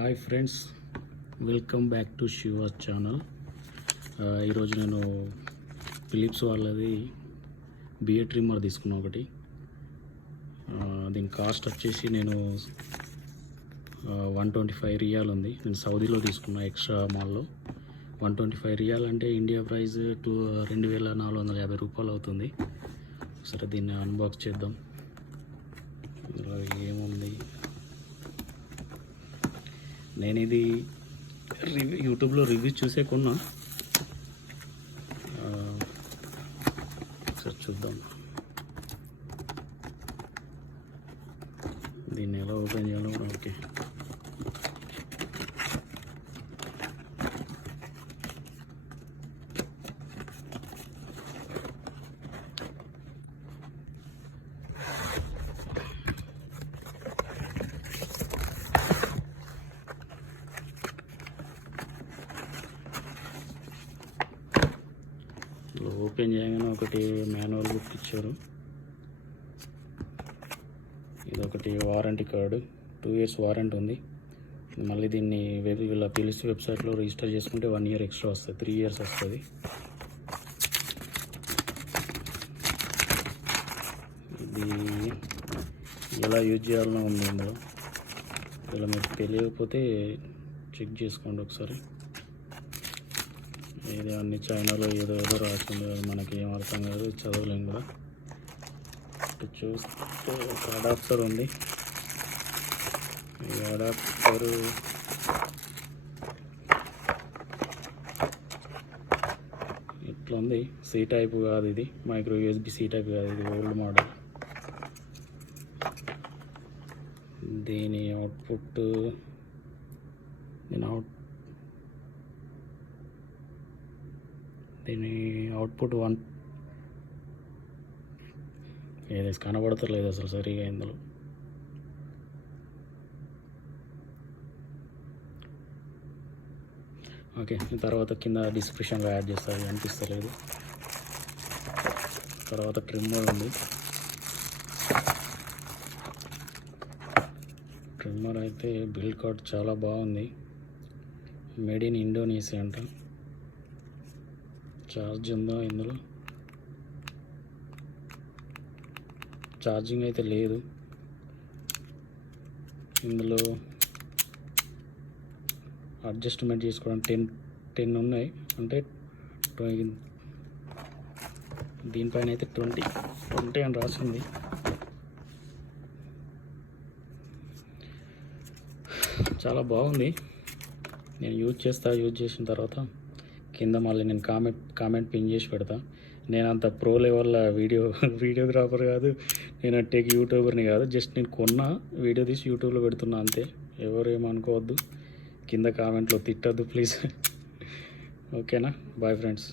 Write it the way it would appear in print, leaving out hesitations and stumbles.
Hi friends, welcome back to she was channel. ఈరోజు నేను Philips వాళ్ళది బిఏ ట్రిమ్మర్ తీసుకున్నా ఒకటి. దీని కాస్ట్ వచ్చేసి నేను 125 రియాల్ ఉంది. నేను సౌదీలో తీసుకున్నా, ఎక్స్ట్రా మాల్లో. 125 రియాల్ అంటే ఇండియా ప్రైస్ 2450 రూపాయలు అవుతుంది. సరే, దీన్ని అన్బాక్స్ చేద్దాం. ఇందులో ఏముంది? నేను ఇది యూట్యూబ్లో రివ్యూ చూసే కొన్నా. ఒకసారి చూద్దాం దీన్ని ఎలా ఓపెన్ చేయాలో. ఓకే, ఓపెన్ చేయగానే ఒకటి మాన్యువల్ బుక్ ఇచ్చారు. ఇది ఒకటి వారంటీ కార్డు, 2 years వారంటీ ఉంది. మళ్ళీ దీన్ని వీళ్ళ పిలిచి వెబ్సైట్లో రిజిస్టర్ చేసుకుంటే 1 year ఎక్స్ట్రా వస్తుంది, 3 years వస్తుంది. ఇది ఎలా యూజ్ చేయాలనో ఉంది ఇందులో. ఇలా మీకు తెలియకపోతే చెక్ చేసుకోండి ఒకసారి. ఇది అన్ని చైనాలో ఏదో రాసింది, మనకి ఏం అర్థం కాదు, చదవలేము కూడా. చూస్తే ఒక అడాప్టర్ ఉంది. ఈ అడాప్టర్ ఇట్లా ఉంది. సి టైప్ కాదు ఇది, మైక్రో యూఎస్బి సి టైప్ కాదు, ఇది ఓల్డ్ మోడల్. దీని అవుట్పుట్ ఏదో కనబడతలేదు అసలు సరిగా ఇందులో. ఓకే, తర్వాత కింద డిస్క్రిప్షన్లో యాడ్ చేస్తారు, అనిపిస్తలేదు. తర్వాత ట్రిమ్మర్ ఉంది. ట్రిమ్మర్ అయితే బిల్డ్ కార్డ్ చాలా బాగుంది. మేడ్ ఇన్ ఇండోనేషియా అంట. ఛార్జ్ ఉందా ఇందులో? ఛార్జింగ్ అయితే లేదు ఇందులో. అడ్జస్ట్మెంట్ చేసుకోవడానికి 10 ఉన్నాయి, అంటే దీనిపైన అయితే 20 అని రాసింది. చాలా బాగుంది. నేను యూజ్ చేసిన తర్వాత కింద మళ్ళీ నేను కామెంట్ పిన్ చేసి పెడతా. నేను అంత ప్రో లెవెల్ వీడియోగ్రాఫర్ కాదు, నేను టెక్ యూట్యూబర్ని కాదు. జస్ట్ నేను కొన్న వీడియో తీసి యూట్యూబ్లో పెడుతున్నా అంతే. ఎవరు ఏమనుకోవద్దు, కింద కామెంట్లో తిట్టద్దు ప్లీజ్. ఓకేనా? Bye friends.